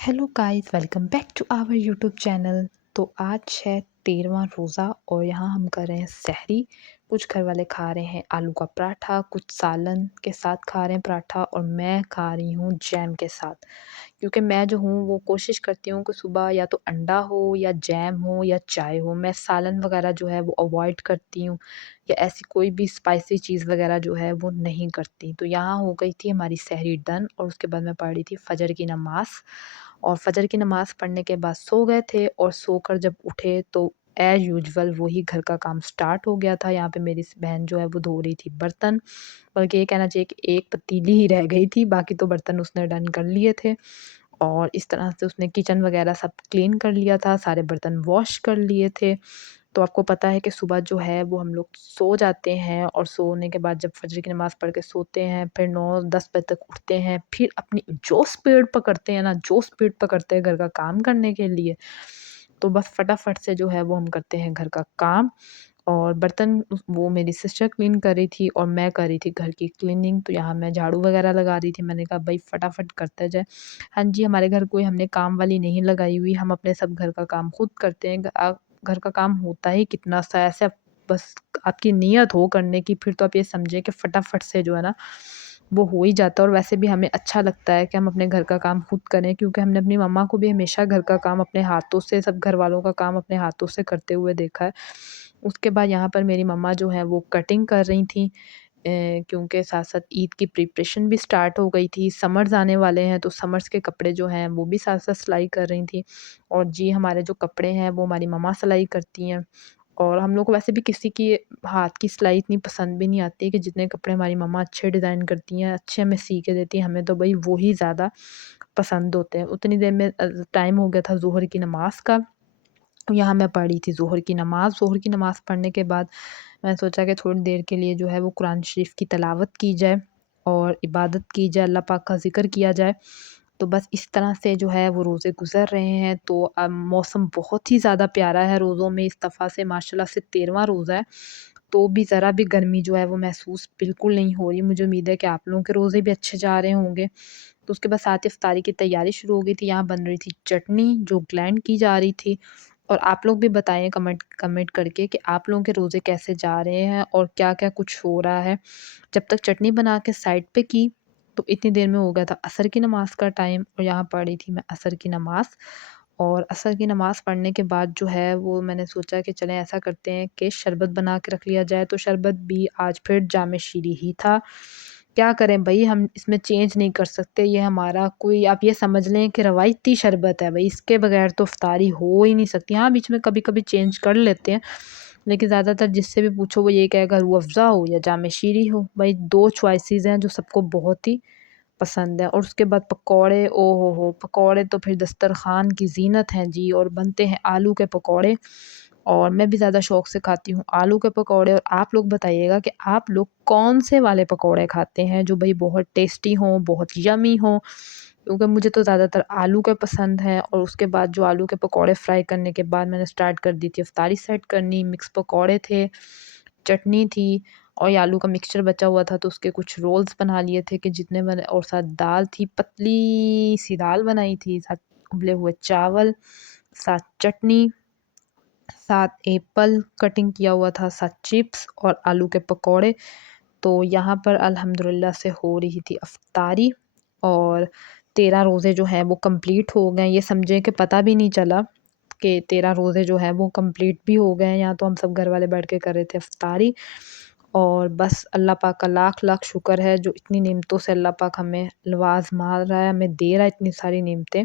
Hello guys, welcome back to our YouTube channel. तो आज है 13वां रोज़ा और यहाँ हम कर रहे हैं सहरी। कुछ घर वाले खा रहे हैं आलू का पराठा, कुछ सालन के साथ खा रहे हैं पराठा और मैं खा रही हूँ जैम के साथ। क्योंकि मैं जो हूँ वो कोशिश करती हूँ कि सुबह या तो अंडा हो या जैम हो या चाय हो। मैं सालन वगैरह जो है वो अवॉइड करती हूँ या ऐसी कोई भी स्पाइसी चीज़ वगैरह जो है वो नहीं करती। तो यहाँ हो गई थी हमारी सहरी डन और उसके बाद मैं पढ़ रही थी फ़जर की नमाज़। और फ़जर की नमाज़ पढ़ने के बाद सो गए थे और सोकर जब उठे तो एज़ यूजुअल वही घर का काम स्टार्ट हो गया था। यहाँ पे मेरी बहन जो है वो धो रही थी बर्तन, बल्कि ये कहना चाहिए कि एक पतीली ही रह गई थी, बाकी तो बर्तन उसने डन कर लिए थे। और इस तरह से उसने किचन वगैरह सब क्लीन कर लिया था, सारे बर्तन वॉश कर लिए थे। तो आपको पता है कि सुबह जो है वो हम लोग सो जाते हैं और सोने के बाद जब फ़जर की नमाज़ पढ़ के सोते हैं, फिर 9-10 बजे तक उठते हैं, फिर अपनी जो स्पीड पकड़ते हैं ना, जो स्पीड पकड़ते हैं घर का काम करने के लिए, तो बस फटाफट से जो है वो हम करते हैं घर का काम। और बर्तन वो मेरी सिस्टर क्लीन कर रही थी और मैं कर रही थी घर की क्लीनिंग। तो यहाँ मैं झाड़ू वगैरह लगा रही थी। मैंने कहा भई फटाफट करते जाएँ। हाँ जी, हमारे घर कोई हमने काम वाली नहीं लगाई हुई, हम अपने सब घर का काम खुद करते हैं। घर का काम होता ही कितना सा है, ऐसे बस आपकी नीयत हो करने की, फिर तो आप ये समझिए कि फटाफट से जो है ना वो हो ही जाता है। और वैसे भी हमें अच्छा लगता है कि हम अपने घर का काम खुद करें, क्योंकि हमने अपनी मम्मा को भी हमेशा घर का काम अपने हाथों से, सब घर वालों का काम अपने हाथों से करते हुए देखा है। उसके बाद यहाँ पर मेरी मम्मा जो है वो कटिंग कर रही थी, क्योंकि साथ-साथ ईद की प्रिपरेशन भी स्टार्ट हो गई थी। समर्स आने वाले हैं, तो समर्स के कपड़े जो हैं वो भी साथ-साथ सिलाई कर रही थी। और जी, हमारे जो कपड़े हैं वो हमारी मम्मा सिलाई करती हैं। और हम लोग को वैसे भी किसी की हाथ की सिलाई इतनी पसंद भी नहीं आती है, कि जितने कपड़े हमारी मम्मा अच्छे डिज़ाइन करती हैं, अच्छे हमें सी के देती हैं, हमें तो भई वो ही ज़्यादा पसंद होते हैं। उतनी देर में टाइम हो गया था ज़ोहर की नमाज़ का। यहाँ मैं पढ़ी थी ज़ोहर की नमाज़। ज़ोहर की नमाज़ पढ़ने के बाद मैंने सोचा कि थोड़ी देर के लिए जो है वो कुरान शरीफ की तिलावत की जाए और इबादत की जाए, अल्लाह पाक का ज़िक्र किया जाए। तो बस इस तरह से जो है वो रोज़े गुज़र रहे हैं। तो अब मौसम बहुत ही ज़्यादा प्यारा है रोज़ों में, इस दफ़ा से माशाल्लाह से 13वां रोज़ा है, तो भी ज़रा भी गर्मी जो है वो महसूस बिल्कुल नहीं हो रही। मुझे उम्मीद है कि आप लोगों के रोज़े भी अच्छे जा रहे होंगे। तो उसके बाद साथ इफ्तारी की तैयारी शुरू हो गई थी। यहाँ बन रही थी चटनी जो ब्लेंड की जा रही थी। और आप लोग भी बताइए कमेंट कमेंट करके कि आप लोगों के रोज़े कैसे जा रहे हैं और क्या-क्या कुछ हो रहा है। जब तक चटनी बना के साइड पे की, तो इतनी देर में हो गया था असर की नमाज़ का टाइम और यहाँ पढ़ी थी मैं असर की नमाज़। और असर की नमाज़ पढ़ने के बाद जो है वो मैंने सोचा कि चलें ऐसा करते हैं कि शरबत बना के रख लिया जाए। तो शरबत भी आज फिर जाम शीरी ही था। क्या करें भई, हम इसमें चेंज नहीं कर सकते। ये हमारा कोई, आप ये समझ लें कि रवायती शरबत है भई, इसके बगैर तो इफ्तारी हो ही नहीं सकती। हाँ, बीच में कभी-कभी चेंज कर लेते हैं, लेकिन ज़्यादातर जिससे भी पूछो वो यही कहेगा रूह अफ़ज़ा हो या जाम शीरी हो। भई 2 चॉइसेस हैं जो सबको बहुत ही पसंद है। और उसके बाद पकौड़े, ओ हो! पकौड़े तो फिर दस्तरख़्वान की ज़ीनत हैं जी। और बनते हैं आलू के पकौड़े और मैं भी ज़्यादा शौक़ से खाती हूँ आलू के पकौड़े। और आप लोग बताइएगा कि आप लोग कौन-से वाले पकौड़े खाते हैं जो भई बहुत टेस्टी हों, बहुत यम्मी हों? क्योंकि मुझे तो ज़्यादातर आलू के पसंद हैं। और उसके बाद जो आलू के पकौड़े फ्राई करने के बाद मैंने स्टार्ट कर दी थी इफ्तारी सेट करनी। मिक्स पकौड़े थे, चटनी थी और ये आलू का मिक्सचर बचा हुआ था, तो उसके कुछ रोल्स बना लिए थे कि जितने मैंने, और साथ दाल थी, पतली सी दाल बनाई थी, साथ उबले हुए चावल, साथ चटनी, साथ एप्पल कटिंग किया हुआ था, साथ चिप्स और आलू के पकौड़े। तो यहाँ पर अल्हम्दुलिल्लाह से हो रही थी इफ्तारी और 13 रोज़े जो हैं वो कंप्लीट हो गए। ये समझें कि पता भी नहीं चला कि 13 रोज़े जो हैं वो कंप्लीट भी हो गए हैं। यहाँ तो हम सब घर वाले बैठ के कर रहे थे इफ्तारी। और बस अल्लाह पाक का लाख-लाख शुक्र है जो इतनी नेमतों से अल्लाह पाक हमें नवाज़ मार रहा है, हमें दे रहा है इतनी सारी नेमतें।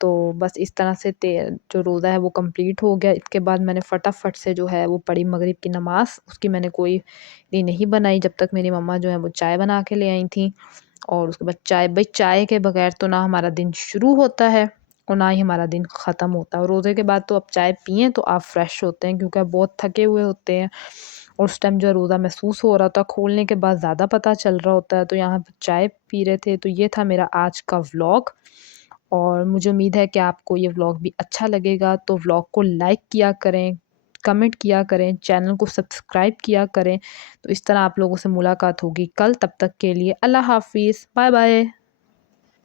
तो बस इस तरह से जो रोज़ा है वो कंप्लीट हो गया। इसके बाद मैंने फटाफट से जो है वो पढ़ी मगरिब की नमाज़। उसकी मैंने कोई नी नहीं बनाई जब तक मेरी मम्मा जो है वो चाय बना के ले आई थी। और उसके बाद चाय, भई चाय के बगैर तो ना हमारा दिन शुरू होता है और ना ही हमारा दिन ख़त्म होता है। और रोज़े के बाद तो आप चाय पिएँ तो आप फ्रेश होते हैं, क्योंकि आप बहुत थके हुए होते हैं और उस टाइम जो है रोज़ा महसूस हो रहा था, खोलने के बाद ज़्यादा पता चल रहा होता है। तो यहाँ पे चाय पी रहे थे। तो ये था मेरा आज का व्लॉग और मुझे उम्मीद है कि आपको ये व्लॉग भी अच्छा लगेगा। तो व्लॉग को लाइक किया करें, कमेंट किया करें, चैनल को सब्सक्राइब किया करें। तो इस तरह आप लोगों से मुलाकात होगी कल, तब तक के लिए अल्लाह हाफ़िज़, बाय बाय।